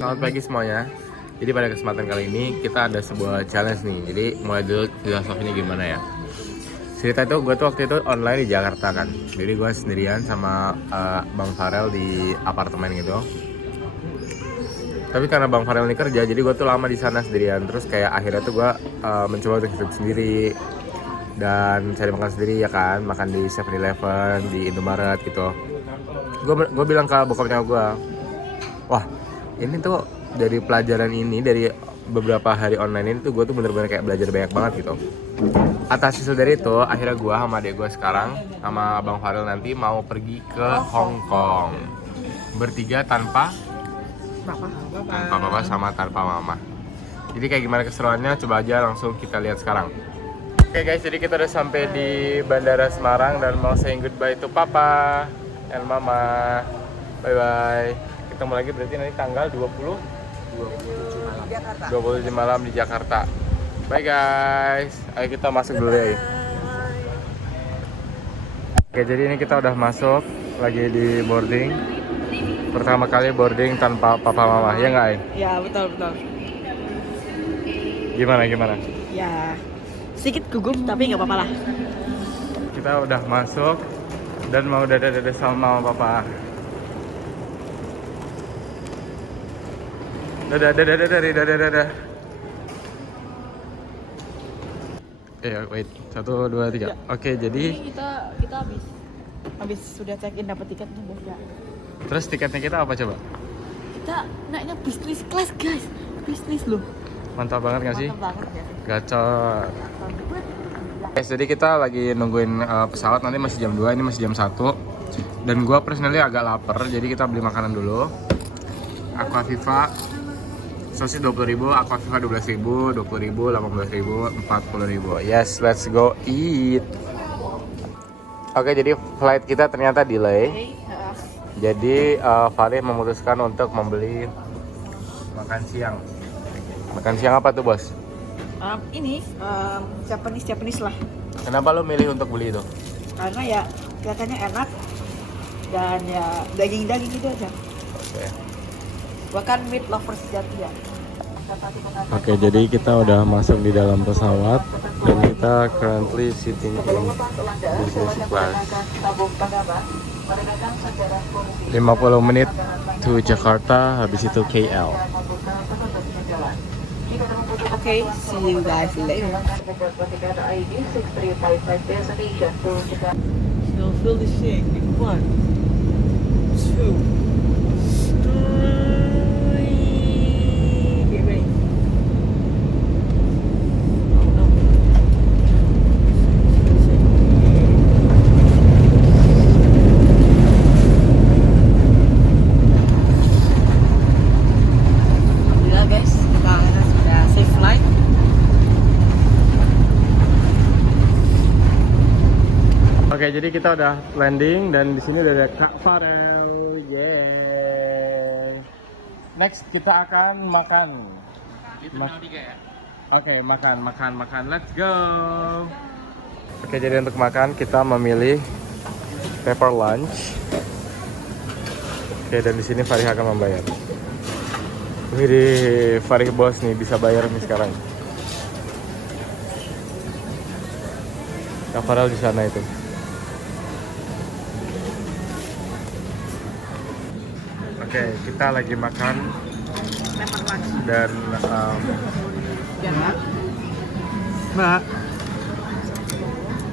Selamat pagi semuanya. Jadi pada kesempatan kali ini kita ada sebuah challenge nih. Jadi mulai dulu filosofinya gimana ya. Cerita itu gue tuh waktu itu online di Jakarta kan. Jadi gue sendirian sama Bang Farel di apartemen gitu. Tapi karena Bang Farel ini kerja, jadi gue tuh lama di sana sendirian. Terus kayak akhirnya tuh gue mencoba untuk hidup sendiri dan cari makan sendiri ya kan, makan di 7-Eleven, di Indomaret gitu. Gue bilang ke bokapnya gue, wah ini tuh dari pelajaran ini, dari beberapa hari online ini tuh gue tuh bener-bener kayak belajar banyak banget gitu. Atas hasil dari itu, akhirnya gue sama adik gue sekarang sama Bang Farel nanti mau pergi ke Hong Kong bertiga tanpa papa sama tanpa mama. Jadi kayak gimana keseruannya, coba aja langsung kita lihat sekarang. Oke guys, jadi kita udah sampai di Bandara Semarang dan mau saying goodbye to papa and mama. Bye bye. Ketemu lagi berarti nanti tanggal 27 malam di Jakarta. Bye guys. Ayo kita masuk dulu ya. Oke, jadi ini kita udah masuk, lagi di boarding. Pertama kali boarding tanpa papa mama, ya nggak, Ay? Ya, betul. Gimana? Ya, sedikit gugup tapi nggak apa-apa lah. Kita udah masuk dan mau dadah-dadah sama mama papa. Dadah. Wait. 1, 2, 3. Ya. Oke, jadi Ini kita habis sudah check in dapat tiket nih, Bos. Ya. terus tiketnya kita apa coba? Kita naiknya bisnis class, guys. Bisnis loh. Mantap banget nggak sih? Mantap banget ya. Gacor. Guys, jadi kita lagi nungguin pesawat, nanti masih jam 2, ini masih jam 1. Dan gua personally agak lapar, jadi kita beli makanan dulu. Aquaviva sosis 20.000, Aquaviva 12.000, 20.000, 18.000, 40.000. Yes, let's go eat. Oke, jadi flight kita ternyata delay. Jadi Farih memutuskan untuk membeli makan siang. Makan siang apa tuh, Bos? Ini Japanese lah. Kenapa lo milih untuk beli itu? Karena ya kelihatannya enak dan ya daging gitu aja. Oke. Bahkan meat lovers sejati ya. Oke, jadi kita udah masuk di dalam pesawat dan kita currently sitting in business class. 50 menit to Jakarta, habis itu KL. Okay, see you guys later. So feel the shake in 1, 2, 3. Get ready. Alhamdulillah guys, kita akhirnya sudah safe flight. Oke, jadi kita udah landing dan di sini udah ada Kak Farel. Yeah. Next kita akan makan. Di Terminal 3 ya. Oke, makan. Let's go. Oke, jadi untuk makan kita memilih pepper lunch. Oke, dan di sini Farih akan membayar. Wih, Farih bos nih bisa bayar nih sekarang. Kak Farel di sana itu. Oke, kita lagi makan dan Mbak,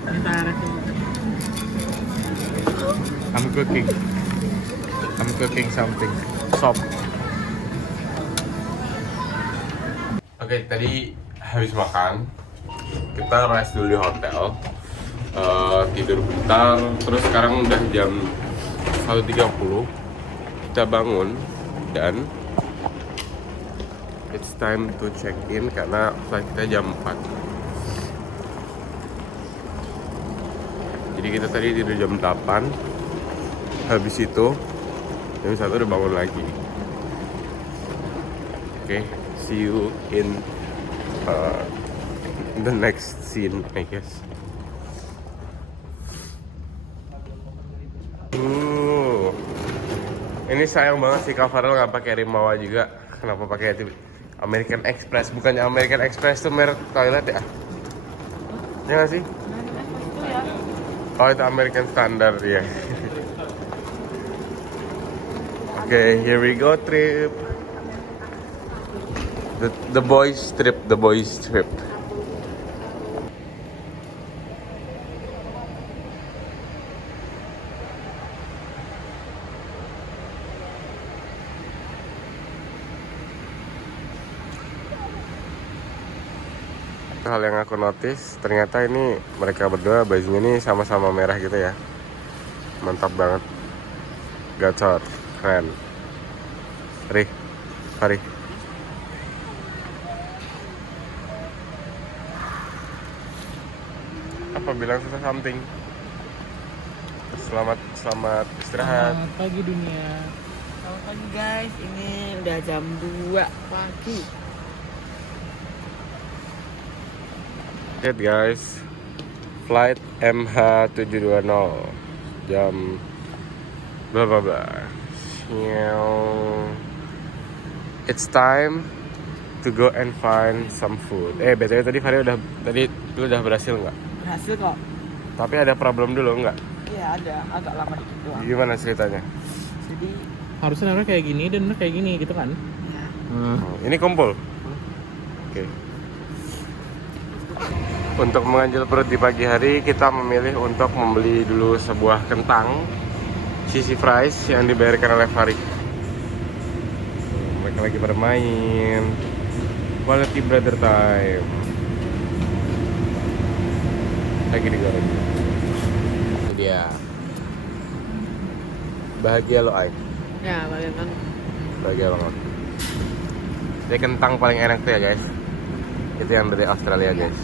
kita review. I'm cooking something. Sop. Oke, tadi habis makan, kita rest dulu di hotel, tidur bentar, terus sekarang udah jam 1.30, kita bangun dan it's time to check in karena flight kita jam 4. Jadi kita tadi tidur jam 8, habis itu jam 1 udah bangun lagi. Oke, see you in the next scene, I guess. Ini sayang banget sih Kak Farel nggak pakai Rimawa juga, Kenapa pakai itu? American Express, bukannya American Express itu merek toilet ya? Ya nggak sih? Itu ya. Oh itu American Standard ya. Oke, here we go trip. The boys trip, the boys trip. Hal yang aku notice, ternyata ini mereka berdua bajunya ini sama-sama merah gitu ya. Mantap banget. Gacor, keren. Fari. Apa bilang susah something? Selamat istirahat. Selamat pagi dunia. Selamat pagi guys, ini udah jam 2 pagi. Lihat guys, flight MH720 jam bla bla bla. It's time to go and find some food. BTW tadi Fari lu udah berhasil nggak? Berhasil kok. Tapi ada problem dulu nggak? Iya ada, agak lama dikit doang. Gimana ceritanya? Jadi Harusnya narnya kayak gini dan kayak gini gitu kan? ya. Ini kumpul. Oke. Untuk menganjal perut di pagi hari, kita memilih untuk membeli dulu sebuah kentang cheesy fries yang dibayarkan oleh Fari. Mereka lagi bermain quality brother time. Lagi digoreng. Itu dia. Bahagia lo, Ai. Ya, bagaimana? Bahagia banget. Ini kentang paling enak tuh ya guys. Itu yang dari Australia guys.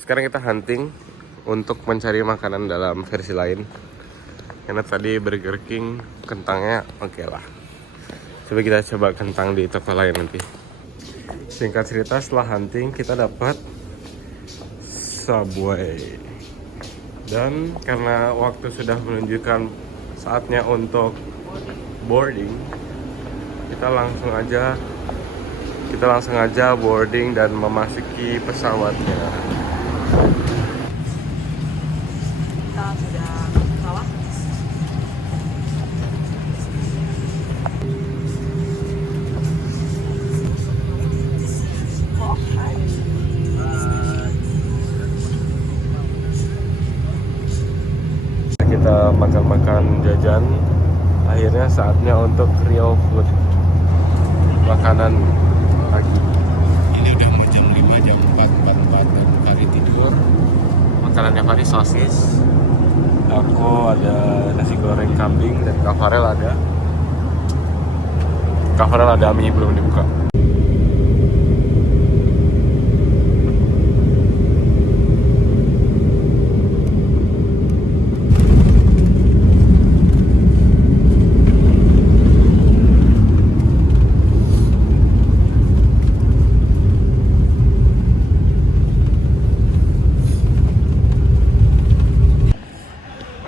Sekarang kita hunting untuk mencari makanan dalam versi lain. Karena tadi Burger King kentangnya oke lah. Coba kita coba kentang di toko lain nanti. Singkat cerita, setelah hunting kita dapat Subway. Dan karena waktu sudah menunjukkan saatnya untuk boarding, kita langsung aja boarding dan memasuki pesawatnya. Kita sudah pesawat. Oh, hai. Kita makan jajan. Akhirnya saatnya untuk real food, makanan pagi. Ini udah mau jam 5, jam 4 dan Fari tidur. Makanannya Fari sosis. Aku ada nasi goreng kambing dan Kak Farel ada mie belum dibuka.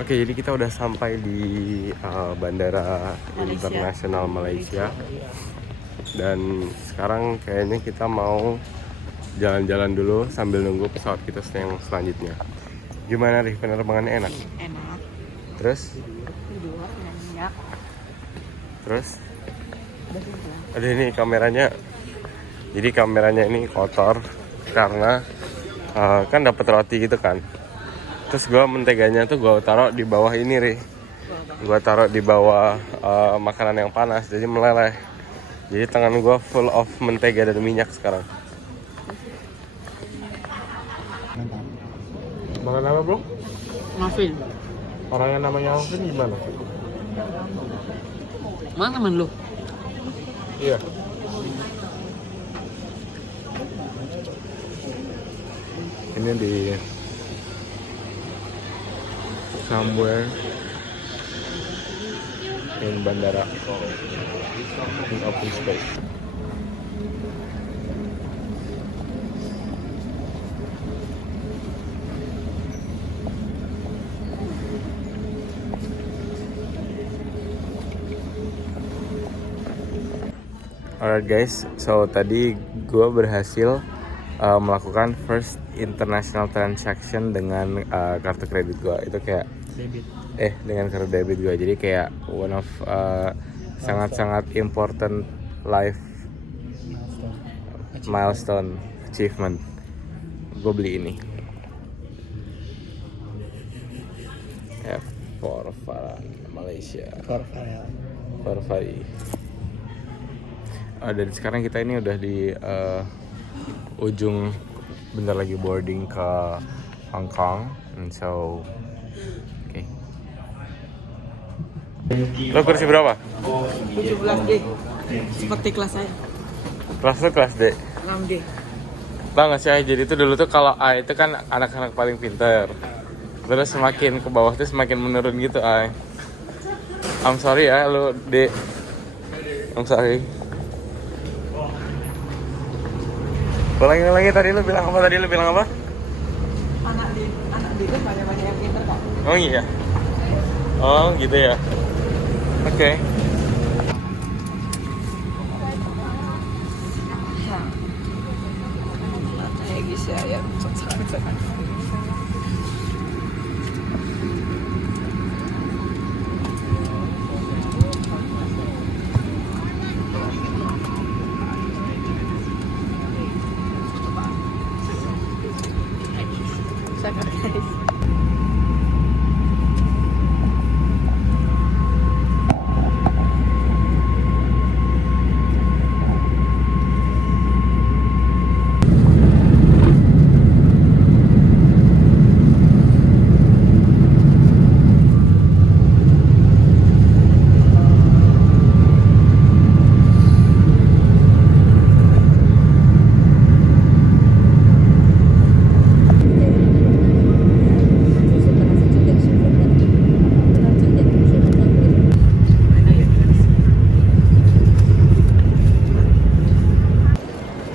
Oke, jadi kita udah sampai di Bandara Internasional Malaysia. Dan sekarang kayaknya kita mau jalan-jalan dulu sambil nunggu pesawat kita yang selanjutnya. Gimana nih, penerbangannya enak? Enak. Terus? Tidur, minyak. Terus? Udah gitu. Ada ini kameranya. Jadi kameranya ini kotor karena kan dapat roti gitu kan. Terus gue menteganya tuh gue taruh di bawah ini gue taruh di bawah makanan yang panas jadi meleleh. Jadi tangan gue full of mentega dan minyak sekarang. Makan apa bro? Muffin. Orang yang namanya Alvin gimana? Mana teman lu? Iya. Ini di somewhere in bandara in open space. Alright guys, so tadi gue berhasil melakukan first international transaction dengan kartu kredit gue. Itu kayak Debit. dengan kartu debit gue. Jadi kayak one of sangat-sangat important life milestone achievement. Gue beli ini. For Farhan, Malaysia. For Fai. Dan sekarang kita ini udah di ujung, bentar lagi boarding ke Hong Kong, and so oke. Lo kursi berapa? 17D. Seperti kelas saya. Kelas lo kelas D. 6D. Tau gak sih Ai, jadi itu dulu tuh kalau A itu kan anak-anak paling pinter. Terus semakin ke bawah tuh semakin menurun gitu Ai. I'm sorry ya lo D. I'm sorry. Ulangi tadi lu bilang apa? Anak D itu banyak yang pinter kok. Oh iya. Oh gitu ya. Oke. saya guys.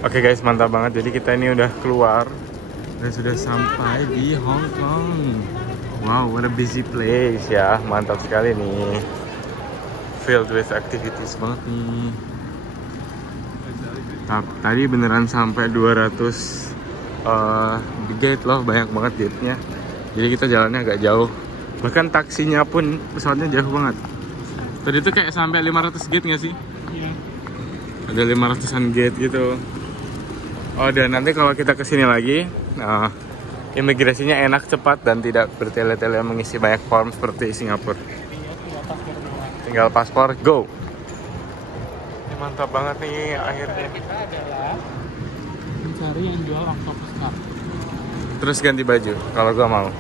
Oke guys, mantap banget. Jadi kita ini udah keluar dan sudah sampai di Hong Kong. Wow, what a busy place ya. Mantap sekali nih. Filled with activities banget nih. Tadi beneran sampai 200 di gate loh, banyak banget gate-nya. Jadi kita jalannya agak jauh. Bahkan taksinya pun pesawatnya jauh banget. Tadi tuh kayak sampai 500 gate nggak sih? Iya. Ada 500-an gate gitu. Oh, dan nanti kalau kita kesini lagi, imigrasinya enak, cepat, dan tidak bertele-tele mengisi banyak form seperti Singapura. Tinggal paspor, go! Ini mantap banget nih akhirnya. Kita adalah mencari yang jual octopus cup. Terus ganti baju, kalau gua mau.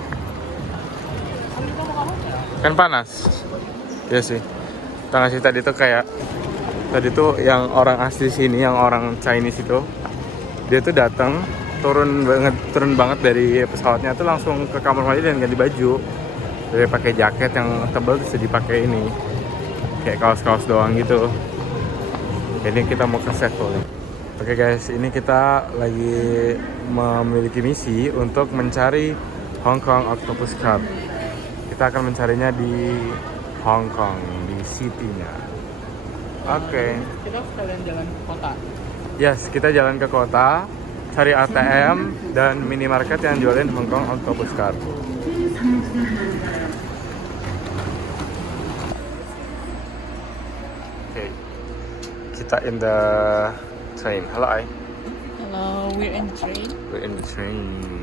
Kan panas. Iya sih. Tengah sih tadi tuh kayak, tadi tuh yang orang asli sini, yang orang Chinese itu, dia tuh datang turun banget dari pesawatnya tuh langsung ke kamar mandi dan ganti baju. Dia pakai jaket yang tebal terus dipakai ini kayak kaos-kaos doang gitu. Jadi kita mau ke Sevel nih. Oke guys, ini kita lagi memiliki misi untuk mencari Hong Kong Octopus Cup. Kita akan mencarinya di Hong Kong, di city-nya. Oke. Kita sekalian jalan ke kota. Yes, kita jalan ke kota, cari ATM dan minimarket yang jualin Hong Kong Octopus Card. Oke, kita in the train. Halo Ai. Hello, we're in the train. We're in the train.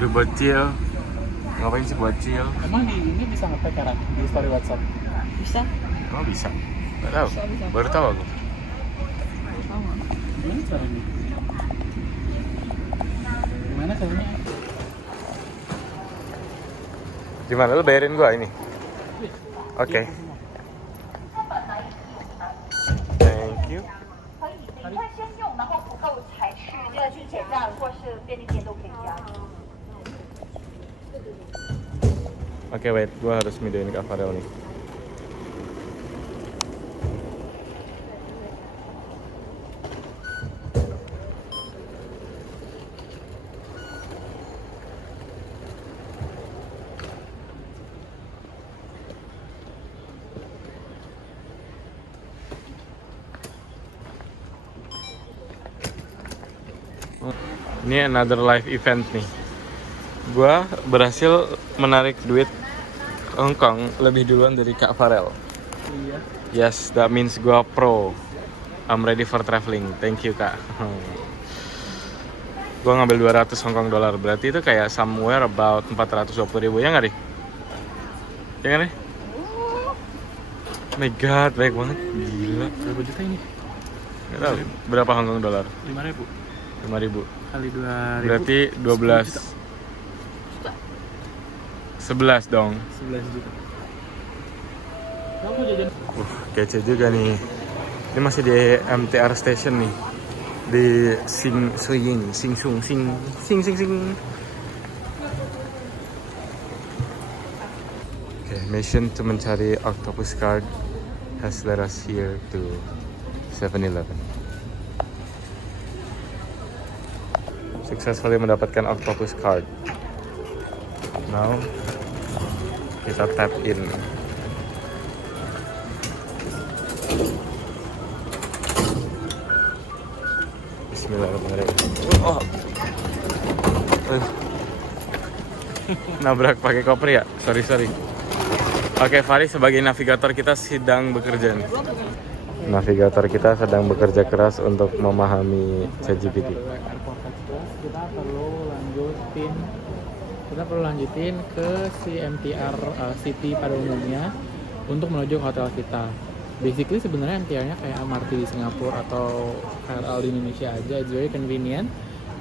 Udah bocil. Ngapain sih bocil? Emang di ini bisa nge-tag kan di story WhatsApp? Bisa? Oh bisa. Gak tahu. Bisa. Baru tahu aku. Sama. Gimana caranya? Gimana caranya? Gimana lu bayarin gua ini? Oke. Thank you. 你快先用，然后不够才去结账，或是便利店都可以加。 Oke, wait, gua harus videoin Kak Farel nih. Ini another live event nih. Gua berhasil menarik duit Hong Kong lebih duluan dari Kak Farel. Iya. Yes, that means gua pro. I'm ready for traveling. Thank you, Kak. Gua ngambil 200 Hong Kong dollar. Berarti itu kayak somewhere about 420.000 ya nggak deh? Ya nggak deh? Oh my god, baik banget. Gila. Berapa juta ini? Nggak tahu. Berapa Hong Kong dollar? 5.000 5.000. kali 2.000. Berarti 12. 11 dong. 11 juta. Kamu jajan Kece juga nih. Ini masih di MTR station nih. Di Sing Sung. Oke, mission to mencari octopus card has led us here to 7-Eleven. Successfully mendapatkan octopus card. Now kita tap in. Bismillahirrahmanirrahim. Oh. Nabrak pakai koper ya? Sorry. Oke, Fari sebagai navigator kita sedang bekerja nih. Navigator kita sedang bekerja keras untuk memahami ChatGPT. Airport Express, kita perlu lanjutin ke si MTR City pada umumnya untuk menuju ke hotel kita. Basically sebenarnya MTR-nya kayak MRT di Singapura atau KRL di Indonesia aja, it's very convenient.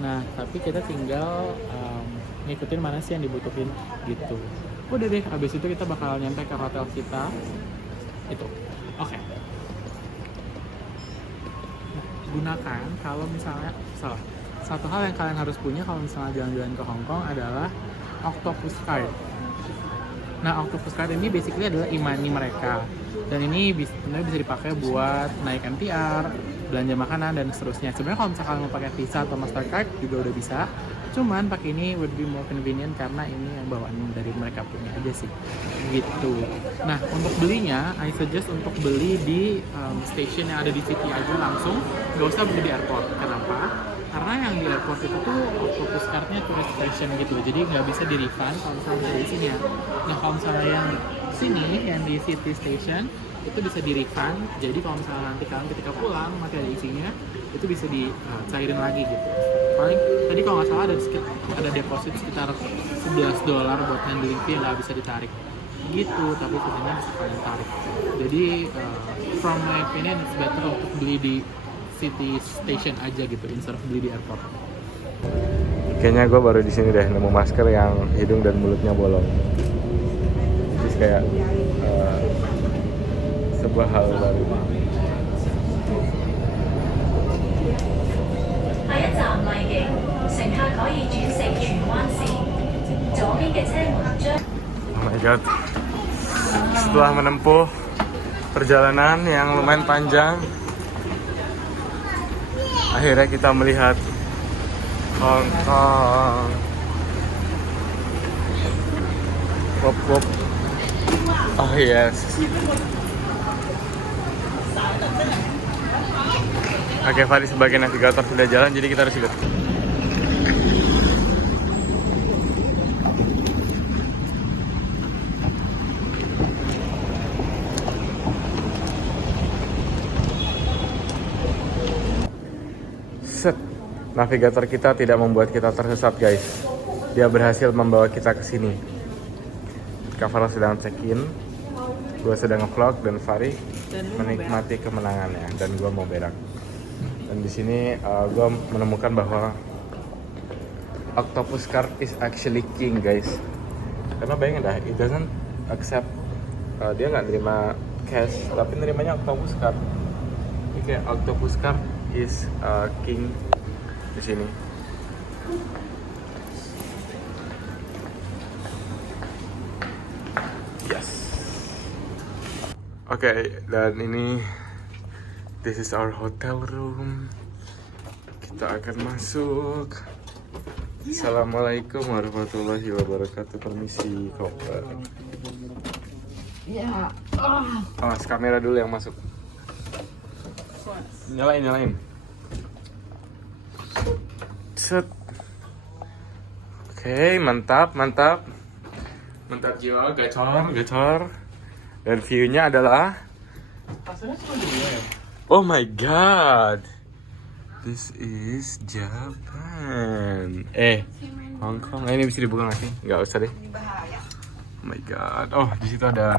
Nah, tapi kita tinggal ngikutin mana sih yang dibutuhin gitu. Udah deh, habis itu kita bakal nyampe ke hotel kita. Itu. Oke. Nah, gunakan kalau misalnya satu hal yang kalian harus punya kalau misalnya jalan-jalan ke Hong Kong adalah Octopus Card. Nah, Octopus Card ini basically adalah e-money mereka. Dan ini sebenarnya bisa dipakai buat naik MTR, belanja makanan, dan seterusnya. Sebenarnya kalau misalkan mau pakai Visa atau Mastercard juga udah bisa. Cuman pakai ini would be more convenient karena ini yang bawaan dari mereka punya aja sih. Gitu. Nah, untuk belinya, I suggest untuk beli di station yang ada di City aja langsung. Nggak usah beli di airport. Kenapa? Karena yang di airport itu tuh Octopus Card-nya tourist station gitu. Jadi nggak bisa di-refund kalau misalnya ada isinya. Nah, kalau misalnya yang sini, yang di City Station, itu bisa di-refund. Jadi kalau misalnya nanti kalian ketika pulang masih ada isinya, itu bisa dicairin lagi gitu. Paling tadi kalau nggak salah ada deposit sekitar $11 buat handling fee yang nggak bisa ditarik gitu, tapi sebenarnya bisa kalian tarik. Jadi from my opinion it's better untuk beli di City Station aja gitu, instead of beli di airport. Kayaknya gue baru di sini deh nemu masker yang hidung dan mulutnya bolong. Jadi kayak sebuah hal baru. 下一站麗景，乘客可以轉乘荃灣線，左邊嘅車門將。 Oh my god. Setelah menempuh perjalanan yang lumayan panjang, akhirnya kita melihat Hong Kong. Wop. Oh yes. Oke, Fadi sebagai navigator sudah jalan, jadi kita harus ikut. Set. Navigator kita tidak membuat kita tersesat, guys. Dia berhasil membawa kita ke sini. Kak Farah sedang check-in, gue sedang nge-vlog, dan Fari menikmati kemenangannya, dan gue mau berak. Dan di sini gue menemukan bahwa Octopus Card is actually king, guys. Karena bayangin dah, it doesn't accept, dia nggak nerima cash, tapi nerimanya Octopus Card. Jadi kayak Octopus Card is king di sini. Yes. Oke, dan ini this is our hotel room. Kita akan masuk. Assalamualaikum warahmatullahi wabarakatuh. Permisi, koper. Ya. Awas, kamera dulu yang masuk. Nyalain. Set. Oke, mantap, mantap. Mantap jiwa, gacor. Dan view-nya adalah oh my god. This is Japan. Hong Kong. Ini bisa dibuka nggak sih? Nggak usah deh. Oh my god. Oh, di situ ada.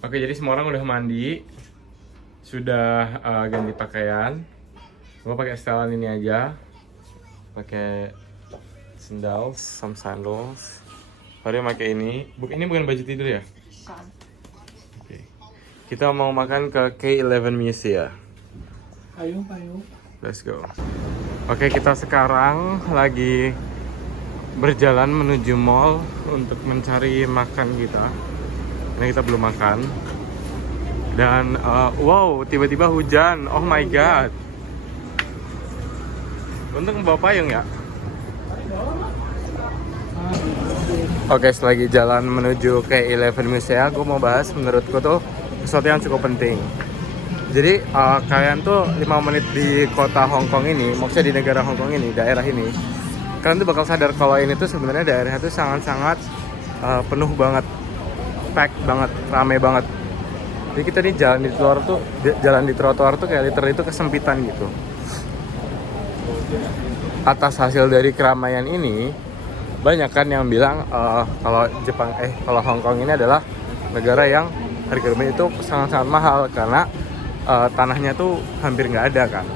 Oke, jadi semua orang udah mandi. Sudah ganti pakaian. Gue pakai setelan ini aja. Pakai sandals, some sandals. Hari pakai ini. Ini bukan baju tidur ya? Oke. Kita mau makan ke K11 Museum. Ayo. Let's go. Oke, kita sekarang lagi berjalan menuju mall untuk mencari makan kita. Ini kita belum makan. Dan wow, tiba-tiba hujan. Oh my god. Untung bawa payung ya. Oke, selagi jalan menuju ke K11 Museum, aku mau bahas menurutku tuh sesuatu yang cukup penting. Jadi kalian tuh 5 menit di kota Hong Kong ini, maksudnya di negara Hong Kong ini, daerah ini, kalian tuh bakal sadar kalau ini tuh sebenarnya daerah itu sangat-sangat penuh banget, pack banget, rame banget. Jadi kita nih jalan di trotoar tuh kayak literally itu kesempitan gitu. Atas hasil dari keramaian ini, banyak kan yang bilang kalau Hong Kong ini adalah negara yang harga rumah itu sangat-sangat mahal karena tanahnya tuh hampir nggak ada kan.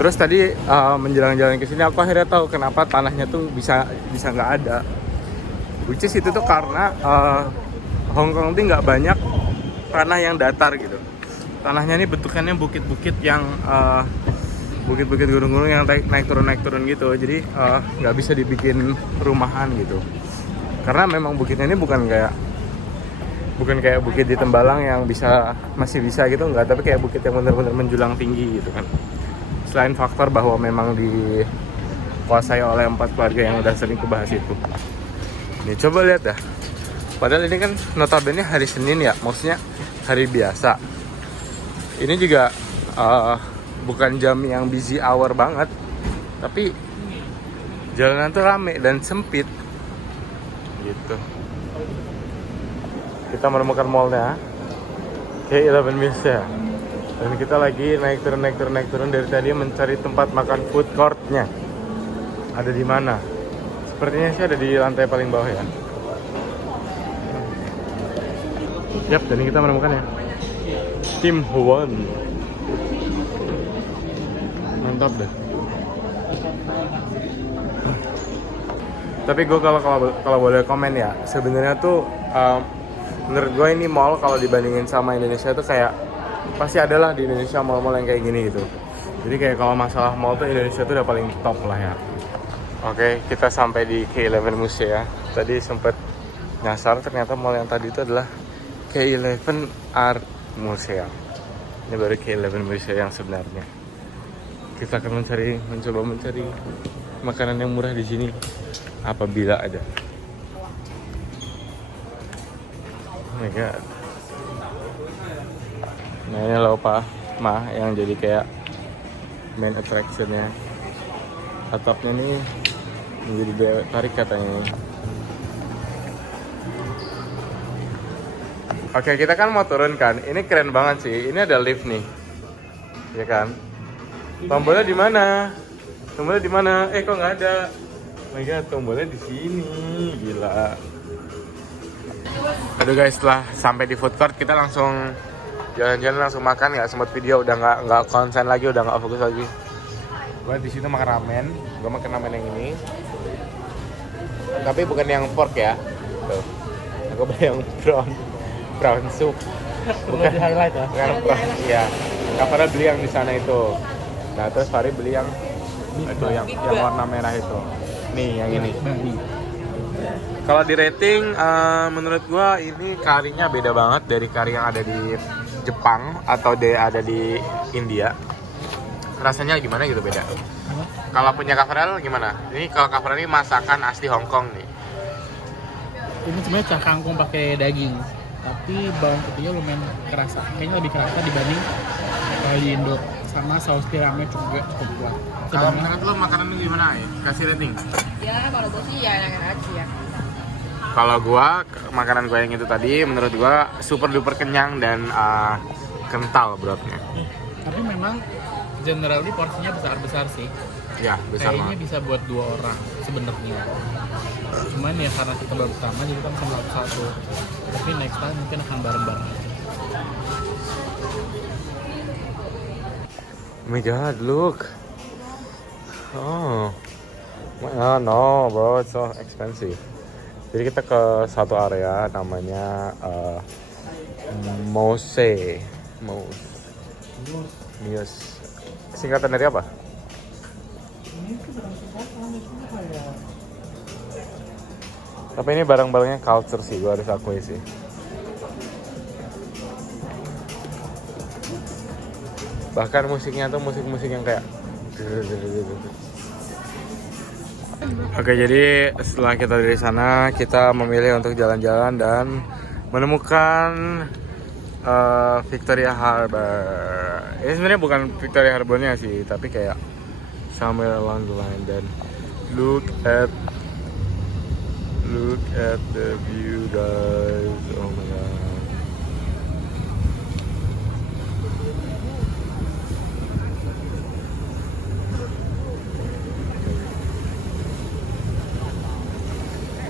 Terus tadi menjelang jalan ke sini aku akhirnya tahu kenapa tanahnya tuh bisa nggak ada. Which is itu tuh karena Hong Kong tuh nggak banyak tanah yang datar gitu. Tanahnya ini bentukannya bukit-bukit yang bukit-bukit gunung-gunung yang naik turun gitu. Jadi nggak bisa dibikin rumahan gitu. Karena memang bukitnya ini bukan kayak bukit di Tembalang yang masih bisa gitu, enggak, tapi kayak bukit yang benar-benar menjulang tinggi gitu kan. Selain faktor bahwa memang dikuasai oleh 4 keluarga yang udah sering kubahas itu. Nih coba lihat dah. Padahal ini kan notabene hari Senin ya, maksudnya hari biasa. Ini juga bukan jam yang busy hour banget, tapi jalanan tuh rame dan sempit gitu. Kita menemukan mallnya K11 Museum dan kita lagi naik turun dari tadi mencari tempat makan food courtnya. Ada di mana? Sepertinya sih ada di lantai paling bawah ya. Yap, dan kita menemukannya. Tim Huan. Mantap deh. Tapi gue kalau boleh komen ya, sebenarnya tuh menurut gue ini mall kalau dibandingin sama Indonesia tuh kayak pasti adalah di Indonesia mall-mall yang kayak gini gitu. Jadi kayak kalau masalah mall tuh Indonesia tuh udah paling top lah ya. Oke, kita sampai di K11 Museum ya. Tadi sempet nyasar, ternyata mall yang tadi itu adalah K11 Art Museum. Ini baru K11 Museum yang sebenarnya. Kita akan mencoba mencari makanan yang murah di sini apabila ada. Oh my god. Nah ini loh Pak Ma yang jadi kayak main attraction-nya. Atapnya nih menjadi daya tarik katanya nih. Oke, kita kan mau turun kan. Ini keren banget sih. Ini ada lift nih. Ya kan? Tombolnya di mana? Tombolnya di mana? Kok nggak ada? Oh my god, tombolnya di sini. Gila. Aduh guys, setelah sampai di food court kita langsung jalan-jalan, langsung makan. Nggak sempat video, udah nggak konsen lagi, udah nggak fokus lagi. Gue di situ makan ramen. Gue makan ramen yang ini. Tapi bukan yang pork ya. Tuh. Aku beli yang brown soup. Bukan di highlight ya? Bukan brown, iya. Karena beli yang di sana itu. Nah terus Fahri beli yang itu yang warna merah itu. Nih yang ini. Kalau di rating, menurut gua ini karinya beda banget dari kari yang ada di Jepang atau ada di India. Rasanya gimana gitu beda. Kalau punya Kak Farel gimana? Ini kalau Kak Farel ini masakan asli Hong Kong nih. Ini sebenarnya cah kangkung pakai daging, tapi bawang putihnya lumayan kerasa. Kayaknya lebih kerasa dibanding kalau di Indo. sama saus tiramnya juga cukup kuat. Kalau menurut lo makanan ini gimana ya? Kasih rating. Ya kalau gue sih ya enak aja ya. Kalau gua makanan gua yang itu tadi menurut gua super duper kenyang dan kental broadnya. Tapi memang generally porsinya besar-besar sih. Ya, besar Kayaknya banget. bisa buat 2 orang sebenarnya. Cuman ya karena kita baru pertama jadi kita bisa melakukan satu. Tapi next time mungkin akan bareng-bareng. Oh my god, look. Oh. No, bro, it's so expensive. Jadi kita ke satu area namanya Mose. Singkatan dari apa? Tapi ini barang-barangnya culture sih, gue harus akui sih. Bahkan musiknya tuh musik-musik yang kayak. Oke, jadi setelah kita dari sana, kita memilih untuk jalan-jalan dan menemukan Victoria Harbor. Ini sebenarnya bukan Victoria Harbornya sih, tapi kayak somewhere along the line. Dan look at the view, guys. Oh my god.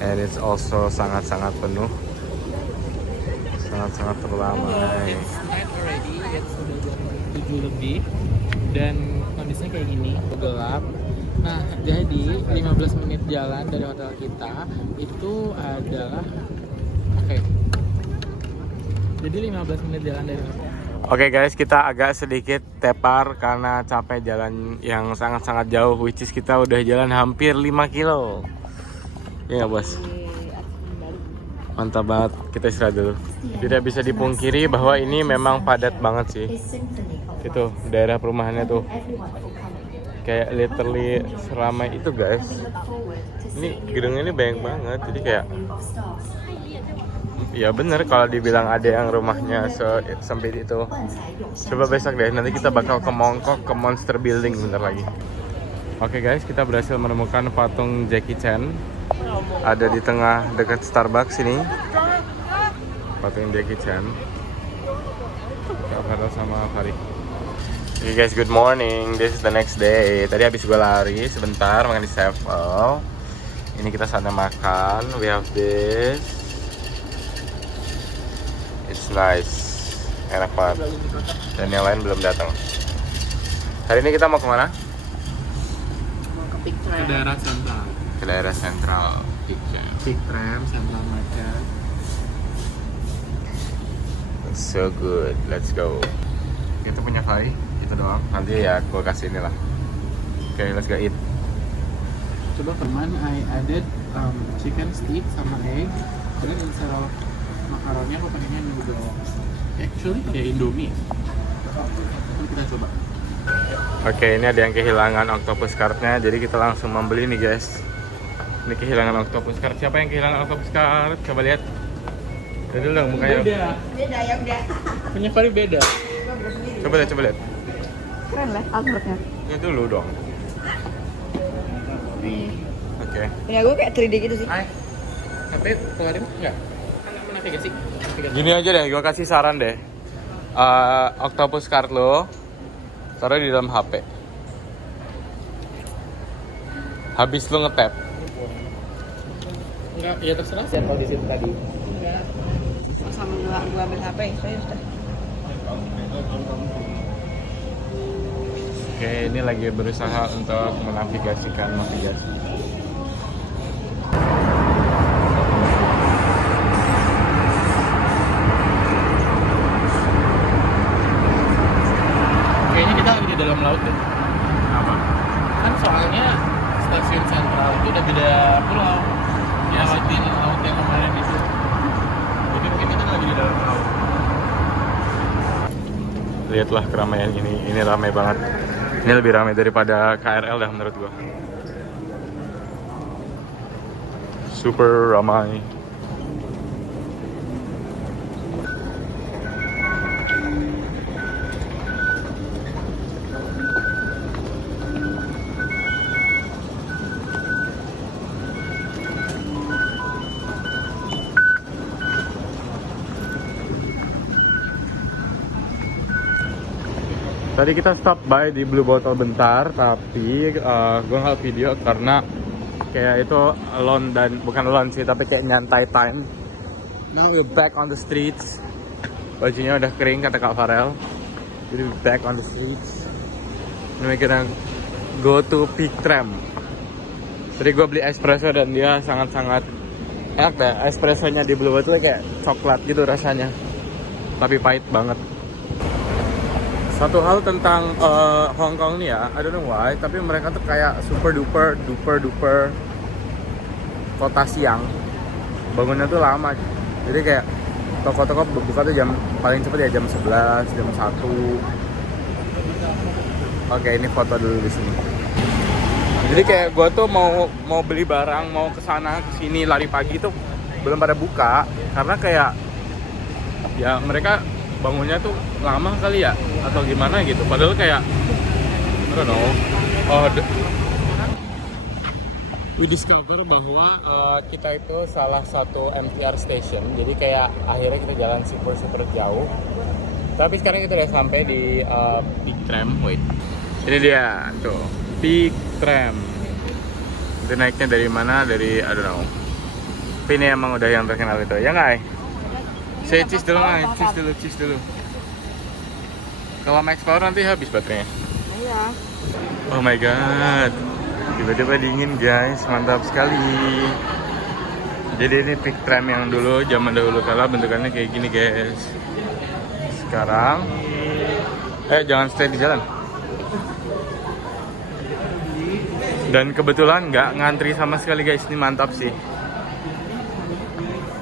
And it's also sangat-sangat penuh, sangat-sangat ramai. It's night already, it's udah jam 7 lebih dan kondisinya kayak gini, gelap. Nah, jadi 15 menit jalan dari hotel kita itu adalah Jadi 15 menit jalan dari hotel. Oke guys, kita agak sedikit tepar karena capek jalan yang sangat-sangat jauh, which is kita udah jalan hampir 5 kilo. Iya bos. Mantap banget, kita istirahat dulu. Tidak bisa dipungkiri bahwa ini memang padat banget sih. Itu daerah perumahannya tuh kayak literally seramai itu guys. Ini gedungnya ini banyak banget, jadi kayak ya bener kalau dibilang ada yang rumahnya sempit itu. Coba besok deh, nanti kita bakal ke Mongkok, ke Monster Building bentar lagi. Oke guys, kita berhasil menemukan patung Jackie Chan. Ada di tengah dekat Starbucks ini. Patung Jackie Chan. Kita foto sama Farid. Oke guys, good morning. This is the next day. Tadi habis gue lari sebentar makan di Sevel. Ini kita saatnya makan. We have this. It's nice. Enak banget. Dan yang lain belum datang. Hari ini kita mau kemana? Mau ke Big Tram. Ke daerah sentral. Ke daerah sentral. Big Tram, Central Market. So good. Let's go. Kita punya Fai. Itu doang. Nanti ya gue kasih inilah. Oke, let's go eat. Coba teman, I added chicken stick sama egg. Then instead of makaronnya aku pakainya noodle. Actually kayak Indomie. Nanti kita coba. Oke, ini ada yang kehilangan octopus card-nya. Jadi kita langsung membeli nih guys. Ini kehilangan octopus card. Siapa yang kehilangan octopus card? Coba lihat. Lihat dulu dong mukanya. Beda. Beda ya udah. Punya Fari beda. Coba lihat, coba lihat. Keren lah artworknya. Lihat dulu dong. Oke. Punya gue kayak 3D gitu sih. Hai. Tapi keluarin enggak? Kan navigasi. Gini aja deh, gue kasih saran deh. Octopus card lo taruh di dalam HP. Habis lo nge-tap. Enggak, ya terserah sih kalau di situ tadi. Enggak. Sama gue ambil HP, saya sudah. Oke, ini lagi berusaha untuk menavigasikan navigasi. Kayaknya kita lagi di dalam laut deh. Apa? Kan soalnya stasiun sentral itu udah beda pulau. Ya, laut yang kemarin itu. Jadi mungkin kita lagi di dalam laut. Lihatlah keramaian ini ramai banget. Ini lebih ramai daripada KRL dah menurut gua. Super ramai. Tadi kita stop by di Blue Bottle bentar, tapi gue nggak video karena kayak itu alone dan bukan alone sih, tapi kayak nyantai time. Now we're back on the streets. Bajunya udah kering kata Kak Farel. Jadi we're back on the streets. Ini we're gonna go to Peak Tram. Tadi gue beli espresso dan dia sangat-sangat enak deh. Espressonya di Blue Bottle kayak coklat gitu rasanya, tapi pahit banget. Satu hal tentang Hong Kong nih ya, I don't know why, tapi mereka tuh kayak super duper kota siang. Bangunnya tuh lama, jadi kayak toko-toko buka tuh paling cepet ya jam 11, jam 1. Oke, ini foto dulu di sini. Jadi kayak gue tuh mau beli barang, mau kesana kesini lari pagi tuh belum pada buka karena kayak ya mereka bangunnya tuh lama kali ya atau gimana gitu. Padahal kayak I don't know. We discover bahwa kita itu salah satu MTR station. Jadi kayak akhirnya kita jalan super jauh. Tapi sekarang kita udah sampai di Peak Tram. Wait. Ini dia tuh Peak Tram. Itu naiknya dari mana? Dari I don't know. Tapi ini emang udah yang terkenal itu. Ya nggak? Saya cheese dulu lah, cheese dulu. Kalau max power nanti habis baterainya. Iya. Oh my god, tiba-tiba dingin guys, mantap sekali. Jadi ini Peak Tram yang dulu, zaman dahulu kala bentukannya kayak gini guys. Sekarang, jangan stay di jalan. Dan kebetulan nggak ngantri sama sekali guys, ini mantap sih.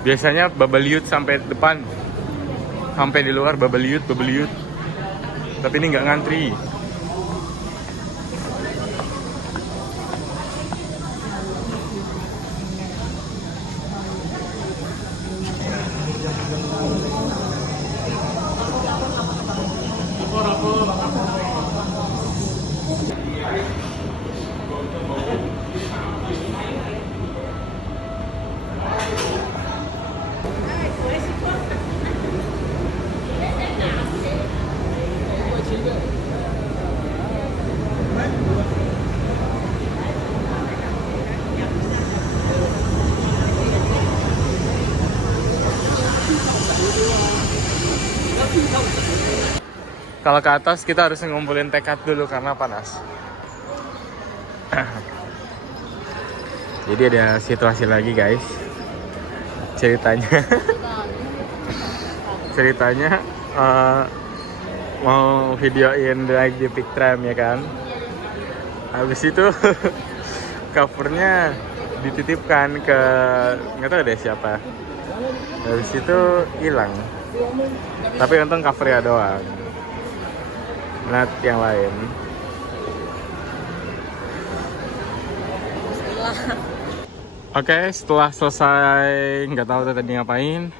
Biasanya babaliut sampai depan, sampai di luar babaliut. Tapi ini nggak ngantri. Kalau ke atas kita harus ngumpulin tekad dulu karena panas. Jadi ada situasi lagi guys. Ceritanya mau videoin naik di Peak Tram ya kan. Habis itu covernya dititipkan ke nggak tahu deh siapa. Habis itu hilang. Tapi untung covernya doang. Not yang lain. Oke, setelah selesai nggak tahu tadi ngapain,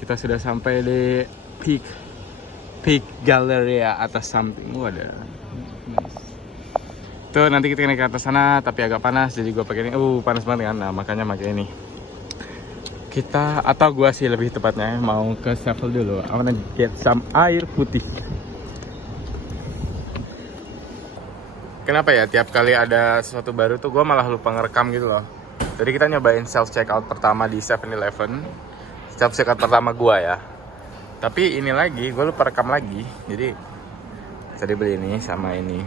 kita sudah sampai di Peak Galleria atas samping. Ada. Tuh nanti kita naik ke atas sana, tapi agak panas, jadi gue pakai ini. Panas banget kan, nah makanya pakai ini. Gua sih lebih tepatnya mau ke Sevel dulu. I wanna get some air putih. Kenapa ya tiap kali ada sesuatu baru tuh gue malah lupa ngerekam gitu loh. Jadi kita nyobain self checkout pertama di 7-Eleven. Self checkout pertama gue ya. Tapi ini lagi gue lupa rekam lagi. Jadi tadi beli ini sama ini.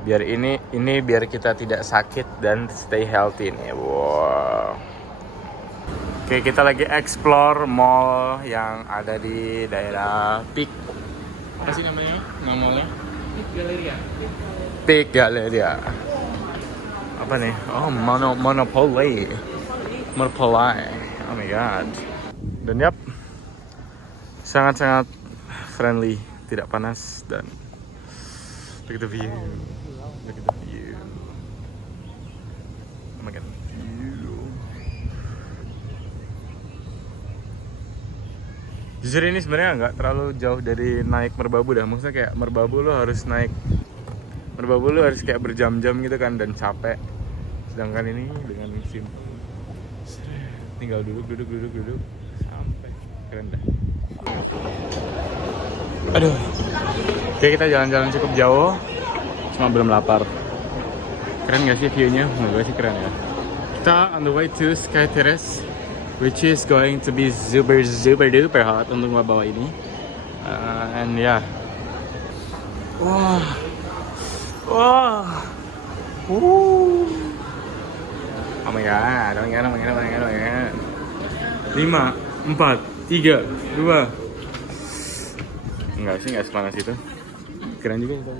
Biar ini biar kita tidak sakit dan stay healthy nih. Wow. Oke, kita lagi explore mall yang ada di daerah Peak. Apa sih namanya? Mallnya? Peak Galleria. Peak Galleria. Apa nih? Oh, Monopoly. Oh my god. Dan yap, sangat-sangat friendly, tidak panas dan look at the view. Look at the view. Oh my god. Jujur ini sebenarnya nggak terlalu jauh dari naik Merbabu dah. Maksudnya kayak Merbabu lo harus kayak berjam-jam gitu kan dan capek. Sedangkan ini dengan simple. Tinggal duduk sampai keren dah. Aduh. Oke, kita jalan-jalan cukup jauh. Cuma belum lapar. Keren gak sih view-nya? Menurut gue sih keren ya. Kita on the way to Sky Terrace, which is going to be super duper hot untuk bawa ini. And yeah. Wah. Wah. Oh my god, 5, 4, 3, 2. Enggak sih, enggak sepanas itu. Keren juga itu.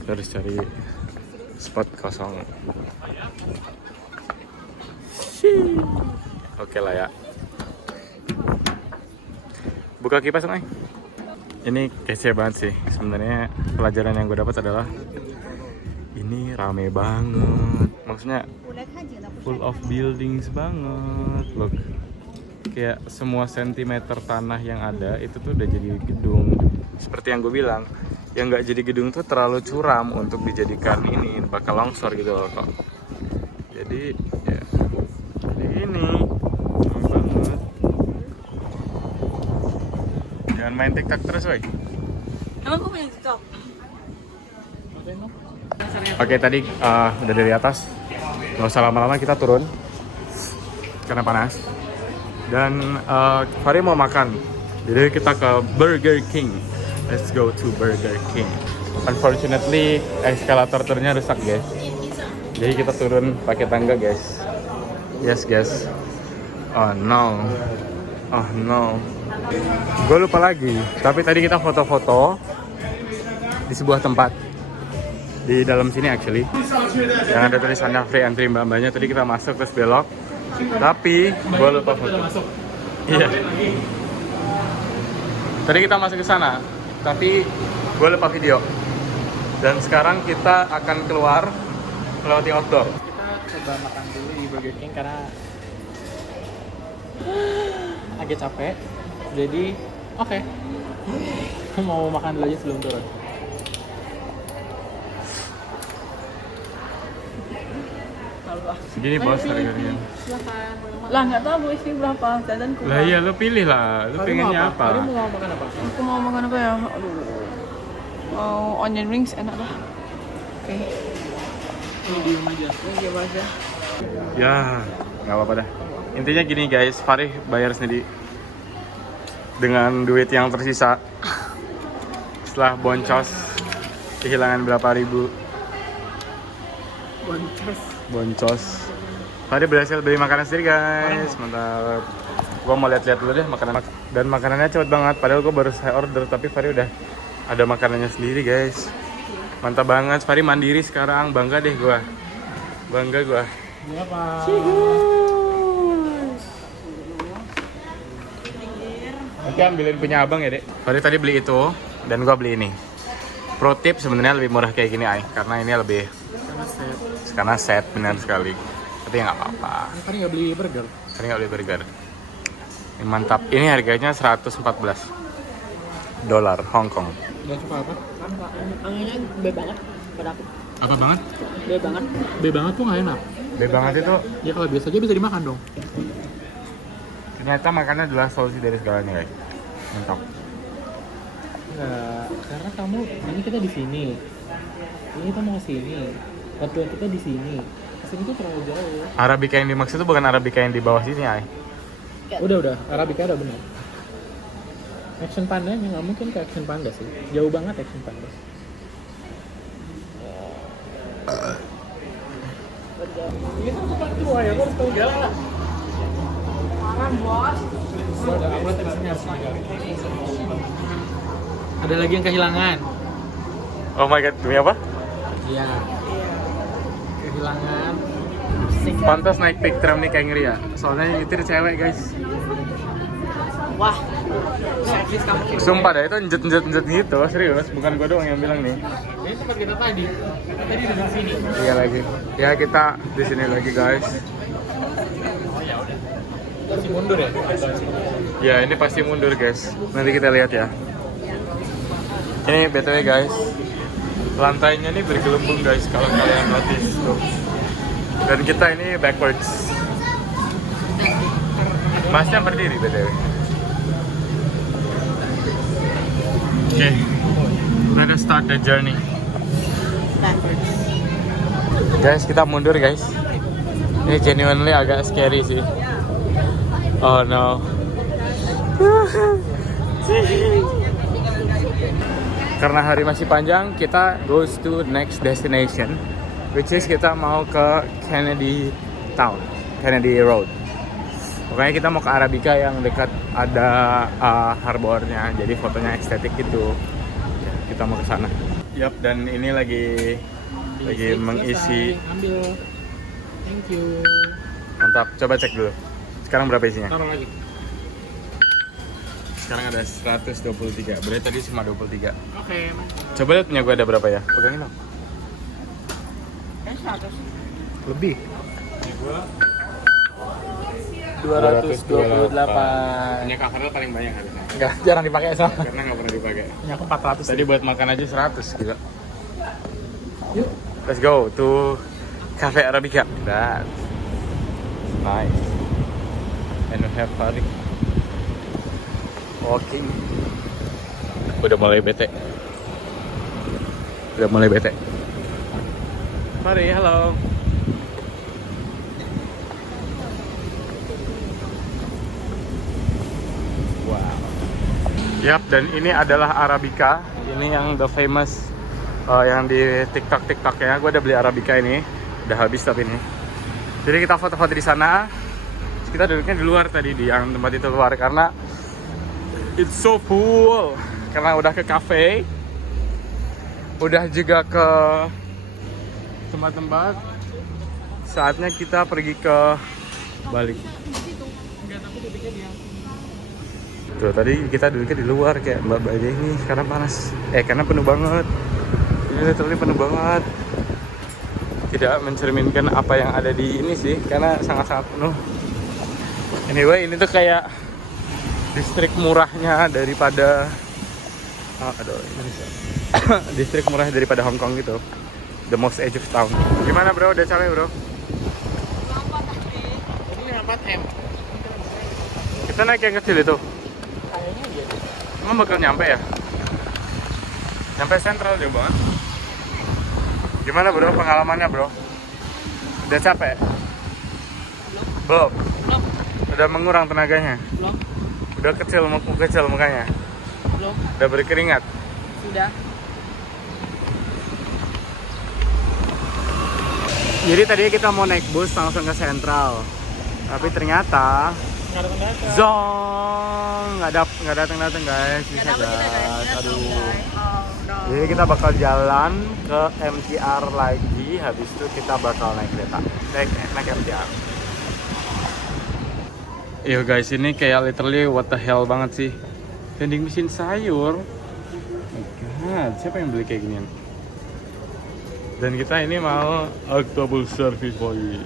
Kita harus cari spot kosong. Oke lah ya. Buka kipas dong, Ini kece banget sih. Sebenarnya pelajaran yang gue dapat adalah ini rame banget. Maksudnya full of buildings banget. Look. Kayak semua sentimeter tanah yang ada itu tuh udah jadi gedung. Seperti yang gue bilang, yang nggak jadi gedung tuh terlalu curam untuk dijadikan ini bakal longsor gitu loh kok. Jadi ya ini banget. Jangan main TikTok terus, woy. Emang gue punya TikTok? Oke, tadi udah dari atas. Nggak usah lama-lama, kita turun karena panas. Dan Fahri mau makan. Jadi kita ke Burger King. Let's go to Burger King. Unfortunately, eskalator turunnya rusak, guys. Jadi kita turun pakai tangga, guys. Yes, guys. Oh no. Oh no. Gue lupa lagi. Tapi tadi kita foto-foto di sebuah tempat di dalam sini actually. Yang ada tulisannya free entry mbak-mbaknya. Tadi kita masuk terus belok. Tapi gue lupa foto. Iya. Tadi kita masuk ke sana. Tapi gue lupa video. Dan sekarang kita akan keluar melewati outdoor. Kita coba makan dulu di Burger King karena agak capek. Jadi oke. Mau makan dulu aja sebelum turun. Segini bos harganya. Lah nggak tahu isi berapa dan kurang. Lah iya, lu pilih lah. Lu pengennya apa? Tadi mau makan apa? Aku mau makan apa ya? Aduh. Mau onion rings enak lah. Oke. Medium aja. Medium aja. Ya, nggak apa-apa dah. Intinya gini guys, Fahri bayar sendiri dengan duit yang tersisa setelah boncos kehilangan berapa ribu. Boncos. Fahri berhasil beli makanan sendiri guys, mantap. Gua mau lihat-lihat dulu deh makanan, dan makanannya cepet banget. Padahal gua baru saya order, tapi Fahri udah ada makanannya sendiri guys. Mantap banget, Fahri mandiri sekarang, bangga deh gua. Bangga gua. Iya Pak. Nanti ambilin punya abang ya dek. Fahri tadi beli itu dan gua beli ini. Pro tip sebenarnya lebih murah kayak gini karena ini lebih karena set benar sekali. Tapi nggak apa-apa. Tadi nggak beli burger. Tadi nggak beli burger. Ini mantap. Ini harganya 114 dolar Hong Kong. Gak suka apa? Anginnya B banget pada aku. Apa banget? B banget. B banget tuh nggak enak. B banget itu. Ya kalau biasa aja bisa dimakan dong. Ternyata makannya adalah solusi dari segalanya guys. Mantap. Enggak, karena kamu ini kita di sini. Ini kita mau ke sini. Batuan kita di sini. Kesini tuh terlalu jauh. Arabica yang dimaksud itu bukan Arabica yang di bawah sini ay. Udah. Arabica udah benar. Action Panda nggak mungkin ke Action Panda sih. Jauh banget Action Panda. Ini tuh tempat tua ya, harus tahu jalan lah. Ada lagi yang kehilangan. Oh my god, demi apa? Iya. Kehilangan. Pantas naik pick tram nih kayak ngeri ya. Soalnya yang nyetir cewek guys. Wah. Servis kamu. Sumpah dah itu njet gitu, serius. Bukan gua doang yang bilang nih. Ini tempat kita tadi. Kita tadi di sini. Iya lagi. Ya kita di sini lagi guys. Masih mundur ya? Ya ini pasti mundur guys. Nanti kita lihat ya. Ini btw guys. Lantainya ini bergelembung guys kalau kalian notice tuh. Dan kita ini backwards. Masnya berdiri btw. Okay, let us start the journey. Guys, kita mundur guys. Ini genuinely agak scary sih. Oh no. Karena hari masih panjang, kita goes to next destination, which is kita mau ke Kennedy Town, Kennedy Road. Pokoknya kita mau ke Arabica yang dekat ada harbornya, jadi fotonya estetik gitu. Ya, kita mau ke sana. Yap, dan ini lagi mengisi. Ambil. Thank you. Mantap, coba cek dulu. Sekarang berapa isinya? Taruh lagi. Sekarang ada 123, berarti tadi cuma 23. Oke, mantap. Coba lihat punya gue ada berapa ya? Pegangin dong. Kayaknya 100. Lebih. 228. Punya covernya paling banyak harusnya. Enggak, jarang dipakai soalnya. Karena nggak pernah dipakai. Punya aku 400. Tadi buat makan aja 100 gila. Yuk, let's go to Cafe Arabica. That's nice. And we have fun walking. Udah mulai bete. Mari, halo. Wow. Yap, dan ini adalah Arabica. Ini yang the famous yang di TikTok ya. Gue udah beli Arabica ini, udah habis tapi ini. Jadi kita foto-foto di sana. Terus kita duduknya di luar tadi, di yang tempat itu luar karena it's so full. Karena udah ke cafe, udah juga ke tempat-tempat. Saatnya kita pergi ke balik. Tuh tadi kita duduknya di luar kayak mbak-mbak aja ini karena panas. Karena penuh banget. Ini literally penuh banget. Tidak mencerminkan apa yang ada di ini sih, karena sangat-sangat penuh. Anyway, ini tuh kayak distrik murahnya daripada distrik murah daripada Hong Kong gitu. The most edge of town. Gimana bro? Udah capek bro? Ini 54M. Kita naik yang kecil itu. Kayaknya iya deh. Emang bakal nyampe ya? Nyampe sentral deh banget. Gimana bro pengalamannya bro? Udah capek? Belum? Udah mengurang tenaganya? Belum. Udah kecil mukanya? Belum. Udah berkeringat? Sudah. Jadi tadi kita mau naik bus langsung ke sentral. Tapi ternyata Nggak datang. zong nggak datang guys. Bisa guys. Aduh. Jadi kita bakal jalan ke MTR lagi, habis itu kita bakal naik kereta, naik MTR. Iya guys, ini kayak literally what the hell banget sih. Vending mesin sayur. Oh my god, siapa yang beli kayak ginian? Dan kita ini mau octopus service boy.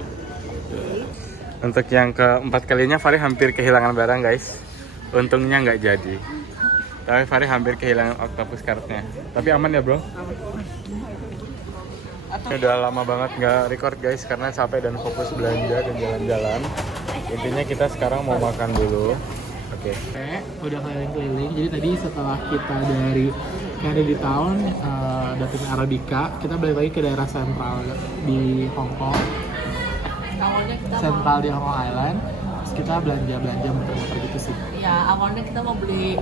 Untuk yang keempat kalinya, Fahri hampir kehilangan barang guys. Untungnya nggak jadi. Tapi Fahri hampir kehilangan octopus cardnya. Tapi aman ya bro? Ini udah lama banget nggak record guys karena capek dan fokus belanja dan jalan-jalan. Intinya kita sekarang mau makan dulu. Oke. Udah keliling-keliling. Jadi tadi setelah kita dari Kennedy Town dapetin Arabica, kita balik lagi ke daerah sentral di Hong Kong. Awalnya kita Sentral di Hong Kong Island. Terus kita belanja muter-muter gitu sih. Ya, awalnya kita mau beli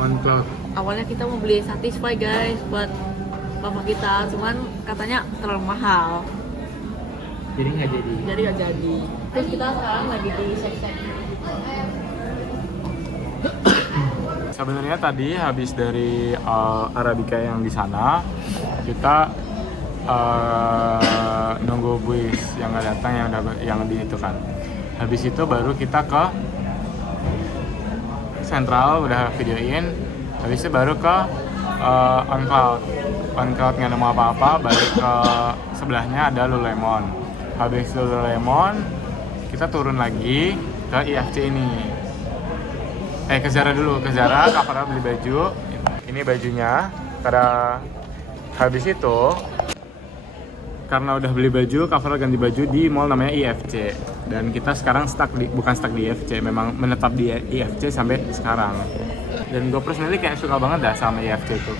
On cloud. awalnya kita mau beli Satisfy guys buat bapak kita, cuman katanya terlalu mahal, Jadi nggak jadi. jadi nggak jadi. Terus kita sekarang lagi di section. Sebenarnya tadi habis dari Arabica yang di sana, kita nunggu bus yang nggak datang yang di itu kan. Habis itu baru kita ke Sentral, udah videoin. Habis itu baru ke On Cloud nggak nemu apa-apa, balik ke sebelahnya ada Lululemon. Habis Lululemon kita turun lagi ke IFC ini. Ke Zara dulu, ke Zara, Kavara beli baju. Ini bajunya. Pada habis itu karena udah beli baju, Kavara ganti baju di mall namanya IFC. Dan kita sekarang bukan stuck di IFC, memang menetap di IFC sampai sekarang. Dan gue personally kayak suka banget dah sama IFC itu.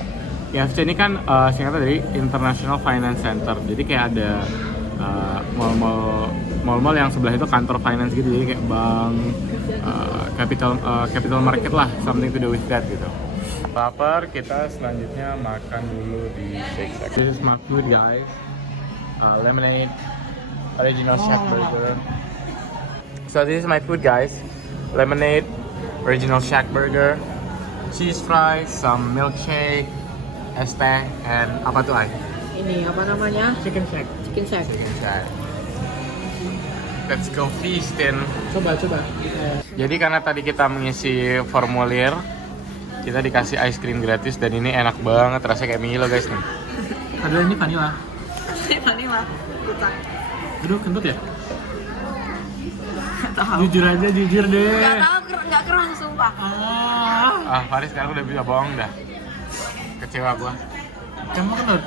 IFC ini kan singkatan dari International Finance Center. Jadi kayak ada mall-mall yang sebelah itu kantor finance gitu. Jadi kayak bank, capital market lah, something to do with that gitu. Lapar, kita selanjutnya makan dulu di Shake Shack. This is my food guys. Lemonade, original Shack burger. So this is my food guys. Lemonade, original Shack burger, cheese fries, some milkshake, es teh, and apa tuh Ay? Ini apa namanya? Chicken Shack. Chicken shack. Let's go feastin'. Coba. Jadi karena tadi kita mengisi formulir, kita dikasih ice cream gratis dan ini enak banget, rasanya kayak Milo guys nih. Padahal ini vanilla. Vanilla. Aduh, kentut ya? Jujur aja, jujur deh. Nggak keras sumpah. Faris sekarang udah bisa bohong dah. Kecewa gua. Kamu kentut?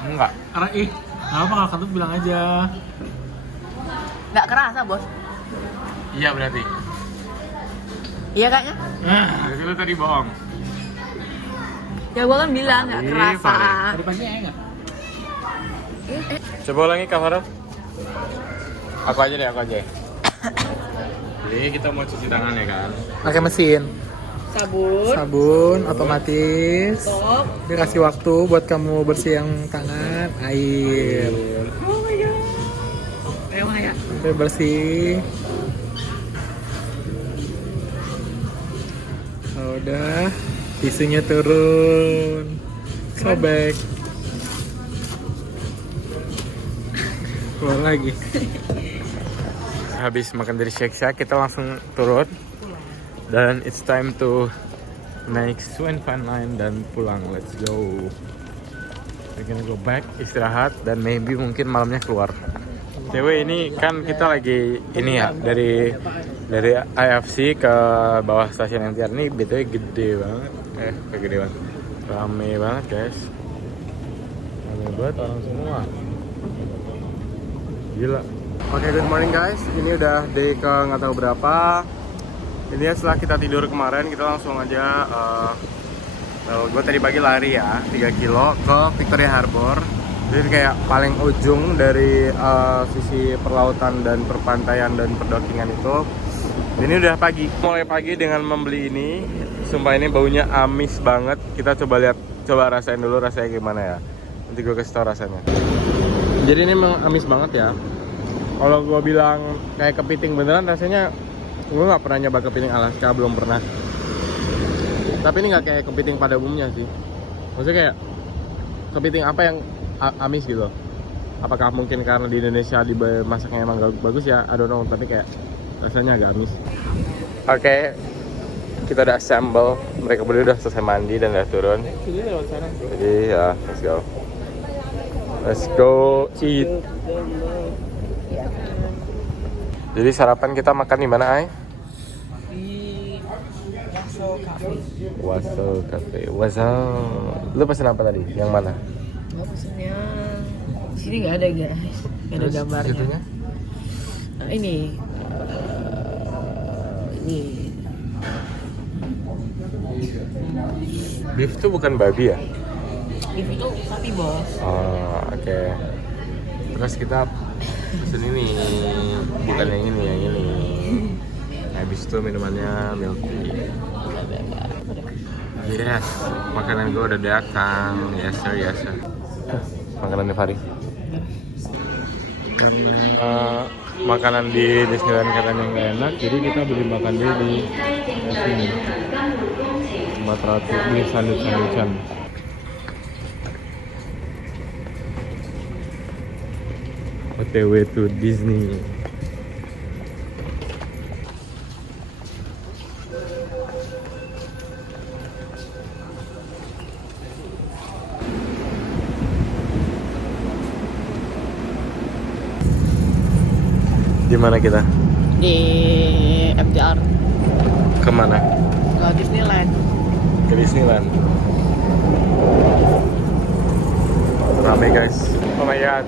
Enggak. Karena nggak apa kalau kentut bilang aja. Nggak kerasa bos. Iya berarti. Iya kayaknya. Berarti lu tadi bohong. Ya gua kan bilang nggak Ih, kerasa. Faris. Tadi pagi enggak? Coba ulangi Kak Farah. Aku aja deh. Jadi kita mau cuci tangan ya kan. Pakai mesin. Sabun otomatis. Stop. Dia kasih waktu buat kamu bersih yang tangan, air. Oh my god. Emang ya. Sampai bersih. Udah, tisunya turun. Sobek. Keluar lagi. Habis makan dari Shake Shack kita langsung turun. Dan it's time to naik Swan Fun Line dan pulang. Let's go. We're gonna go back, istirahat, dan maybe mungkin malamnya keluar. Cewek ini kan kita lagi ini ya dari IFC ke bawah stasiun MTR ini BTW gede banget. Gede banget. Rame banget guys. Rame banget orang semua. Gila. Oke, good morning guys. Ini udah day ke nggak tahu berapa. Ini ya setelah kita tidur kemarin, kita langsung aja gue tadi pagi lari ya 3 kilo ke Victoria Harbor. Jadi kayak paling ujung dari sisi perlautan dan perpantaian dan perdokingan itu. Ini udah pagi. Mulai pagi dengan membeli ini. Sumpah ini baunya amis banget. Kita coba rasain dulu rasanya gimana ya. Nanti gue kasih tau rasanya. Jadi ini memang amis banget ya. Kalau gue bilang kayak kepiting beneran rasanya, gue nggak pernah nyoba kepiting Alaska, belum pernah. Tapi ini nggak kayak kepiting pada umumnya sih. Maksudnya kayak kepiting apa yang amis gitu. Apakah mungkin karena di Indonesia dimasaknya emang bagus ya? I don't know, tapi kayak rasanya agak amis. Oke, kita udah assemble. Mereka berdua udah selesai mandi dan udah turun. Jadi ya, let's go. Let's go eat. Jadi sarapan kita makan di mana, Ay? Di Waso Cafe. Lu pesen apa tadi? Yang mana? Gak pesennya. Di sini nggak ada guys. Nggak ada gambarnya. Situnya? Nah, ini. Beef tuh bukan babi ya? Beef itu sapi bos. Oh, oke. Terus kita pesen ini, bukan yang ini, yang ini. Habis itu minumannya milk tea. Yes, makanan gue udah datang. Yes sir, yes sir. Makanan Fari. Makanan di Disneyland katanya nggak enak, jadi kita beli makan di sini. 400 beli sandwich-sandwichan. OTW to Disney. Di mana kita? Di MTR. Kemana? Ke Disneyland. Ke Disneyland. Rame guys. Oh my god.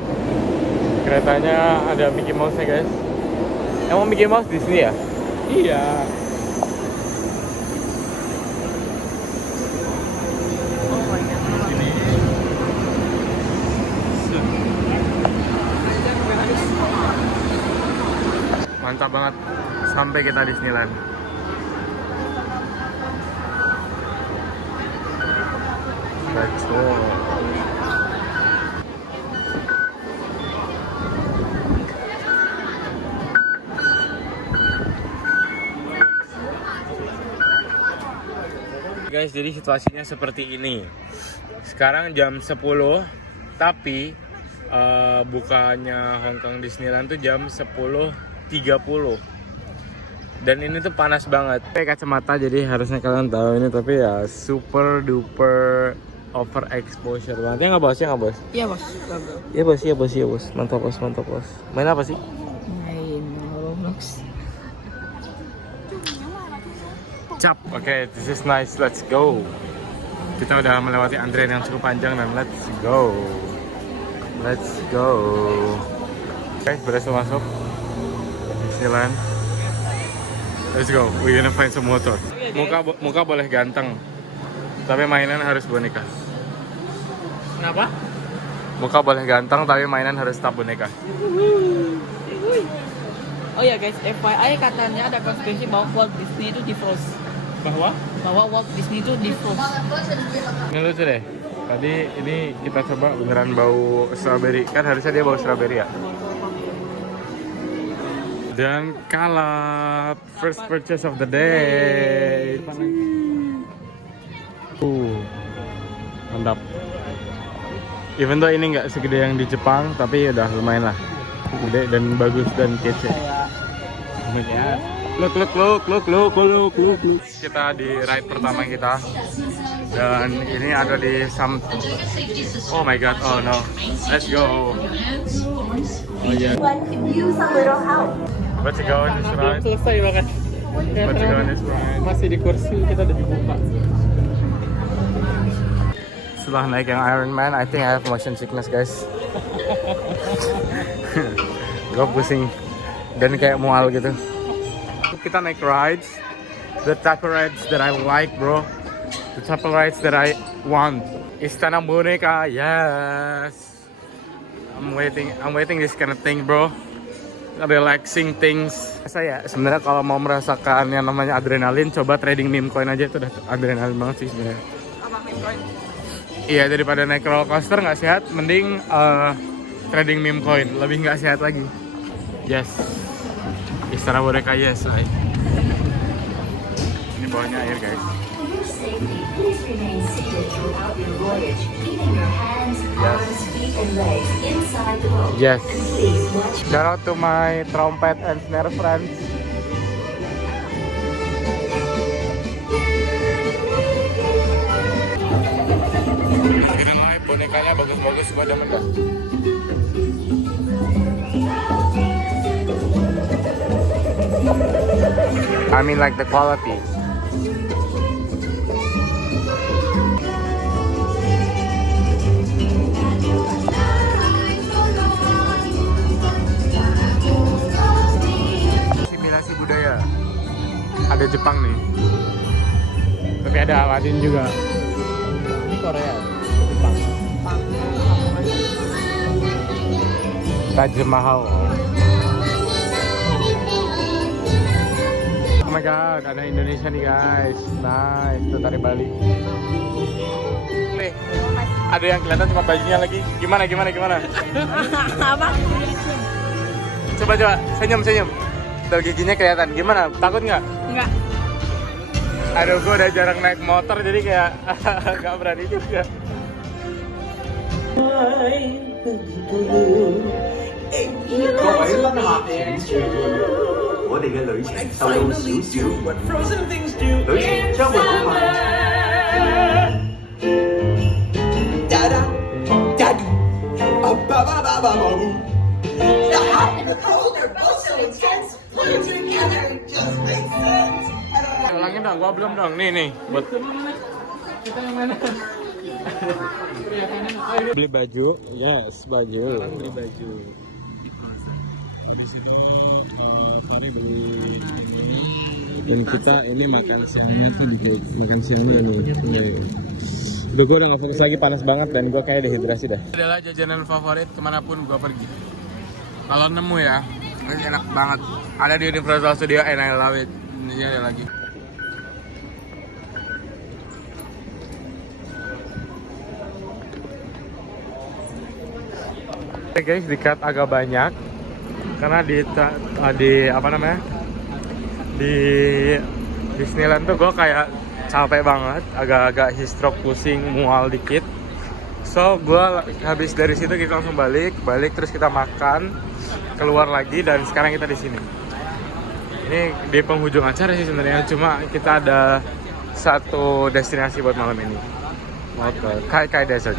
Keretanya ada Mickey Mouse nya guys. Emang Mickey Mouse Disney ya? Iya. Mantap banget. Sampai kita Disneyland. Let's go. Guys, jadi situasinya seperti ini. Sekarang jam 10, tapi bukanya Hong Kong Disneyland tuh jam 10.30. Dan ini tuh panas banget. Pakai kacamata jadi harusnya kalian tahu ini, tapi ya super duper over exposure banget. Ya nggak bos? Ya nggak bos? Iya bos. Iya bos, iya bos, iya bos. Mantap bos, mantap bos. Main apa sih? Main Roblox. Cap. Oke, this is nice. Let's go. Kita udah melewati antrian yang cukup panjang dan let's go. Let's go. Guys, berhasil masuk Disneyland. Let's go. We're gonna find some motor. Muka boleh ganteng, tapi mainan harus boneka. Kenapa? Muka boleh ganteng, tapi mainan harus tetap boneka. Oh ya guys, FYI katanya ada konspirasi bahwa Walt Disney itu di-froze. Bahwa? Bahwa Walt Disney itu di-froze. Ini lucu deh. Tadi ini kita coba beneran bau strawberry. Kan harusnya dia bau strawberry ya. Dan kalah first purchase of the day. Mantap. Even though ini nggak segede yang di Jepang, tapi udah lumayan lah. Gede dan bagus dan kece. Look. Kita di ride pertama kita. Dan ini ada di oh my god, oh no. Let's go. Oh yeah. Let's go in this ride. Selesai banget. Let's go in this ride. Masih di kursi, kita udah dibuka. Setelah naik yang Iron Man, I think I have motion sickness guys. Gue pusing dan kayak mual gitu. Kita naik rides, the type of rides that I like bro, the type of rides that I want. Istana Boneka, yes. I'm waiting this kind of thing bro. Relaxing things. Saya sebenarnya kalau mau merasakan yang namanya adrenalin, coba trading meme coin aja, itu udah adrenalin banget sih sebenarnya. Apa meme coin? Iya, daripada naik roller coaster nggak sehat, mending trading meme coin, lebih nggak sehat lagi. Yes, Istana Boneka yes, right. Ini bawahnya air guys. Please remain seated throughout your voyage, keeping your hands, arms, feet, and legs inside the boat. Yes. Please watch. Shout out to my trumpet and snare friends. Bonekanya bagus-bagus, gue demen dah. I mean like the quality. Asimilasi budaya. Ada Jepang nih. Tapi ada Aladdin juga. Ini Korea. Taj Mahal. Oh my god, ada Indonesia nih guys. Nice, itu dari Bali. Nih, ada yang kelihatan cuma bajunya lagi. Gimana? Apa? Coba, senyum. Tuh giginya kelihatan. Gimana? Takut nggak? Enggak. Aduh, gue udah jarang naik motor jadi kayak nggak berani juga. 各位賓客請注意，我哋嘅旅程受到少少延誤，旅程將會好快。Ulangin dong, gua belum dong. Nih, buat Kita yang mana? beli baju. Yes, baju. Beli baju. Di sini Fari beli ini. Dan kita ini makan siangnya tuh di makan siangnya nih. Udah gue udah gak fokus lagi, panas banget dan gue kayak dehidrasi dah. Adalah jajanan favorit kemanapun gue pergi. Kalau nemu ya, Ini enak banget. Ada di Universal Studio and I love it. Ini ada lagi. Oke guys, di-cut agak banyak karena di apa namanya? Di Disneyland tuh gue kayak capek banget, agak-agak heat stroke, pusing, mual dikit. So gue habis dari situ kita langsung balik terus kita makan, keluar lagi dan sekarang kita di sini. Ini di penghujung acara sih sebenarnya, cuma kita ada satu destinasi buat malam ini. Mau ke Kai Kai Desert.